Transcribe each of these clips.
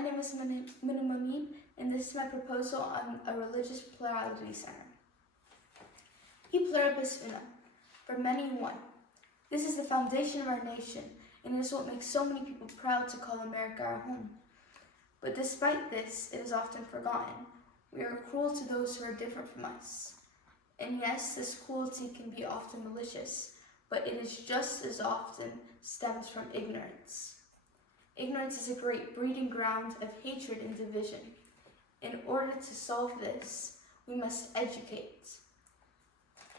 my name is Monib, and this is my proposal on a religious plurality center. E pluribus unum, for many one. This is the foundation of our nation, and it is what makes so many people proud to call America our home. But despite this, it is often forgotten. We are cruel to those who are different from us. And yes, this cruelty can be often malicious, but it is just as often stems from ignorance. Ignorance is a great breeding ground of hatred and division. In order to solve this, we must educate.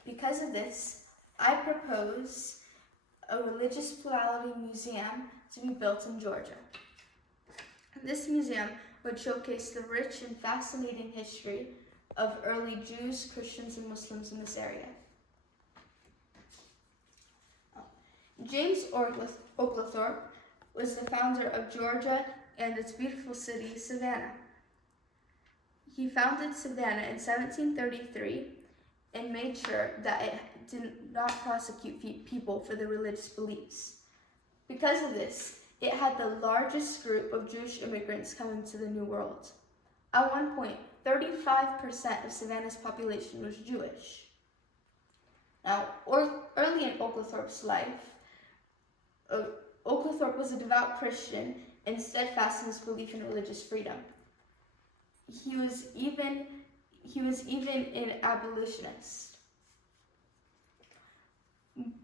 Because of this, I propose a religious plurality museum to be built in Georgia. This museum would showcase the rich and fascinating history of early Jews, Christians, and Muslims in this area. James Oglethorpe was the founder of Georgia and its beautiful city, Savannah. He founded Savannah in 1733 and made sure that it did not prosecute people for their religious beliefs. Because of this, it had the largest group of Jewish immigrants coming to the New World. At one point, 35% of Savannah's population was Jewish. Now, early in Oglethorpe's life, Oglethorpe was a devout Christian and steadfast in his belief in religious freedom. He was even an abolitionist.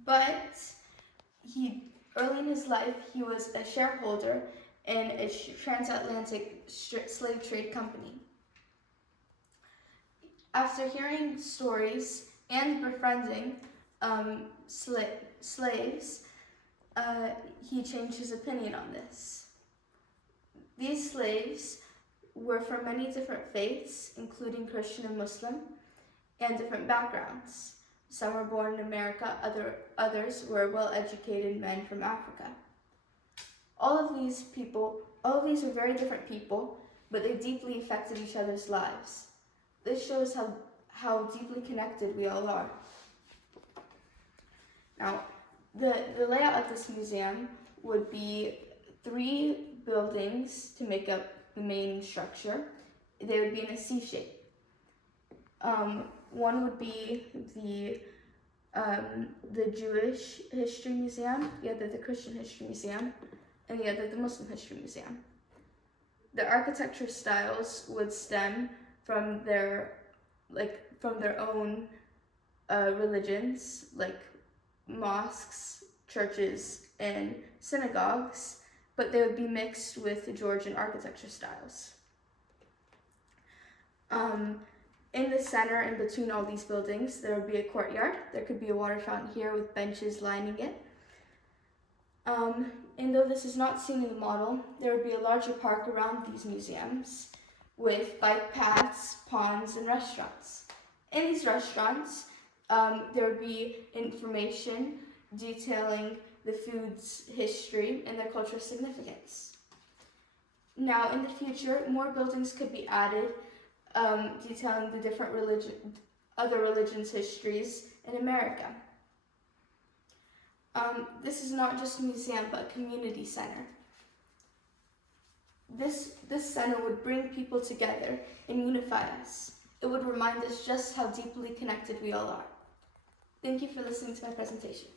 But early in his life, he was a shareholder in a transatlantic slave trade company. After hearing stories and befriending slaves, he changed his opinion on this. These slaves were from many different faiths, including Christian and Muslim, and different backgrounds. Some were born in America, others were well-educated men from Africa. All of these were very different people, but they deeply affected each other's lives. This shows how deeply connected we all are. Now, the layout of this museum would be 3 buildings to make up the main structure. They would be in a C shape. One would be the Jewish History Museum, the other the Christian History Museum, and the other the Muslim History Museum. The architecture styles would stem from their own religions, like mosques, churches, and synagogues, but they would be mixed with the Georgian architecture styles. In the center, in between all these buildings, there would be a courtyard. There could be a water fountain here with benches lining it. And though this is not seen in the model, there would be a larger park around these museums with bike paths, ponds, and restaurants. In these restaurants, there would be information detailing the food's history and their cultural significance. Now, in the future, more buildings could be added, detailing the different other religions' histories in America. This is not just a museum, but a community center. This center would bring people together and unify us. It would remind us just how deeply connected we all are. Thank you for listening to my presentation.